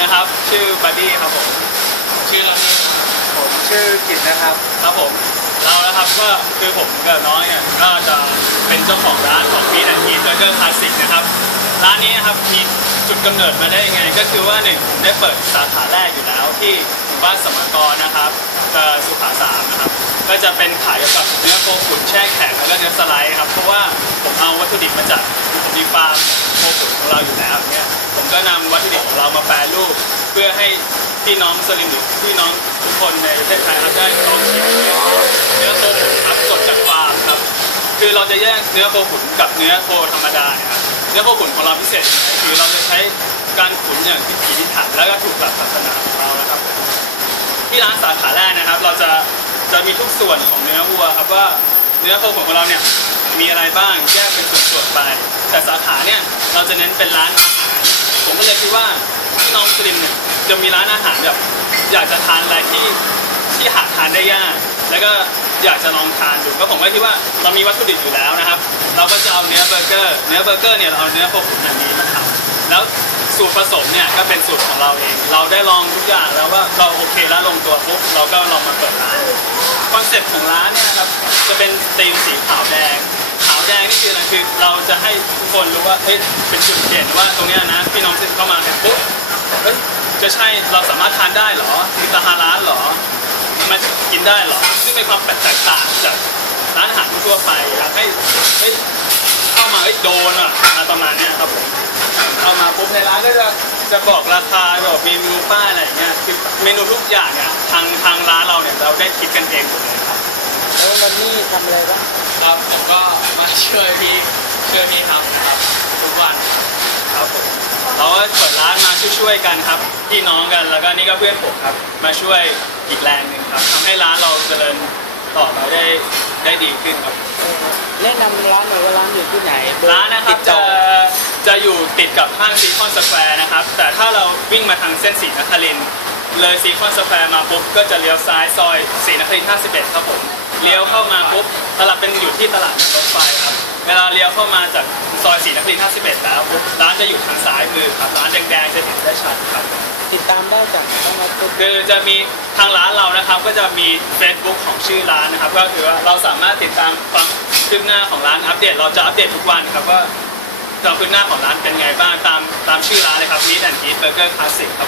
นะครับ ชื่อบัดดี้ครับผมชื่ออะไรผมชื่อกิตนะครับ ครับผม เรานะครับก็คือผมกับน้องเนี่ยก็จะเป็นเจ้าของร้านของพีแอนทีเบอร์เกอร์คลาสสิกนะครับ ร้านนี้นะครับมีจุดกำเนิดมาได้ยังไง ก็คือว่าหนึ่งผมได้เปิดสาขาแรกอยู่แล้วที่หมู่บ้านสมกรนะครับเอ่อสุขาสามนะครับ ก็จะเป็นขายเกี่ยวกับเนื้อโคขุนแช่แข็งแล้วก็เนื้อสไลด์ครับ เพราะว่าผมเอาวัตถุดิบมาจากดีฟาร์มโคขุนของเราอยู่แล้วเนี่ย ผมก็นำวัตถุดิบของเรามา แปรรูปเพื่อให้พี่น้องสลิมหรือพี่น้องทุกคนในประเทศไทยครับได้ลองชิมเนื้อโคขุนครับสดจากฟาร์มครับ คือเราจะแยกเนื้อโคขุนกับเนื้อโคธรรมดาครับเนื้อโคขุนของเราพิเศษคือเราจะใช้การขุนอย่างพิถีพิถันแล้วก็ถูกหลักศาสนาของเรานะครับที่ร้านสาขาแรกนะครับ เราจะจะมีทุกส่วนของเนื้อวัวครับว่าเนื้อโคขุนของเราเนี่ยมีอะไรบ้างแยกเป็นส่วนๆไป แต่สาขาเนี่ยเราจะเน้นเป็นร้านอาหารผมก็เลยคิดว่า พี่น้องมุสลิมเนี่ยจะมีร้านอาหารแบบอยากจะทานอะไรที่ที่หาทานได้ยาก แล้วก็อยากจะลองทานดูก็ผมก็คิดว่าเรามีวัตถุดิบอยู่แล้วนะครับ เราก็จะเอาเนื้อเบอร์เกอร์ เนื้อเบอร์เกอร์เนี่ยเราเอาเนื้อโคขุนอันนี้มาทำแล้วสูตรผสมเนี่ยก็เป็นสูตรของเราเอง เราได้ลองทุกอย่างแล้วว่าเราโอเคแล้วลงตัวปุ๊บเราก็ลองมาเปิดร้านคอนเซ็ปต์ของร้านเนี่ยครับจะเป็นธีมสีขาวแดงขาวแดงนี่คืออะไรคือเราจะให้ทุกคนรู้ว่าเฮ้ยเป็นจุดเด่นว่าตรงเนี้ยนะพี่น้องที่เข้ามาเห็นปุ๊บเฮ้ยจะใช่เราสามารถทานได้เหรอมีตาฮาร้านเหรอมันกินได้เหรอซึ่งเป็นความแตกต่างจากร้านอาหารทั่วไปอยากให้เฮ้ยเข้ามาเฮ้ยโดนอะอะไรประมาณเนี้ยครับผมเข้ามาปุ๊บในร้านก็จะจะบอกราคาบอกเมนูป้ายอะไรอย่างเงี้ยคือเมนูทุกอย่างเนี่ยทางทางร้านเราเนี่ยเราได้คิดกันเองหมดเลยครับแล้ววันนี้ทำอะไรบ้างครับผมก็มาช่วยพี่ช่วยพี่ทำนะครับทุกวัน ครับผมเราก็เปิดร้านมาช่วยๆกันครับพี่น้องกันแล้วก็นี่ก็เพื่อนผมครับ มาช่วยอีกแรงหนึ่งครับทำให้ร้านเราเจริญต่อไปได้ได้ดีขึ้นครับเออแนะนำร้านหน่อยว่าร้านอยู่ที่ไหนเอร้านนะครับติดจะต่อจะอยู่ติดกับห้างซีคอนสแควร์นะครับ แต่ถ้าเราวิ่งมาทางเส้นสีนครินทร์เลยซีคอนสแควร์มาปุ๊บก็จะเลี้ยวซ้ายซอยสีนครินทร์51 ครับผมเลี้ยวเข้ามาปุ๊บตลาดเป็นอยู่ที่ตลาดรถไฟครับ เวลาเลี้ยวเข้ามาจากซอยสีนครินทร์51แล้วปุ๊บร้านจะอยู่ทางซ้ายมือครับร้านแดงๆจะเห็นได้ชัดครับ ติดตามได้จากต้องรับเป็นคือจะมีทางร้านเรานะครับก็จะมี Facebook ของชื่อร้านนะครับ ก็คือว่าเราสามารถติดตามความคืบหน้าของร้านอัปเดต เราจะอัปเดตทุกวันครับว่าความคืบหน้าของร้านเป็นไงบ้างตามตามชื่อร้านเลยครับ Meat and Cheese Burger Classic ครับผมครับขอบคุณครับ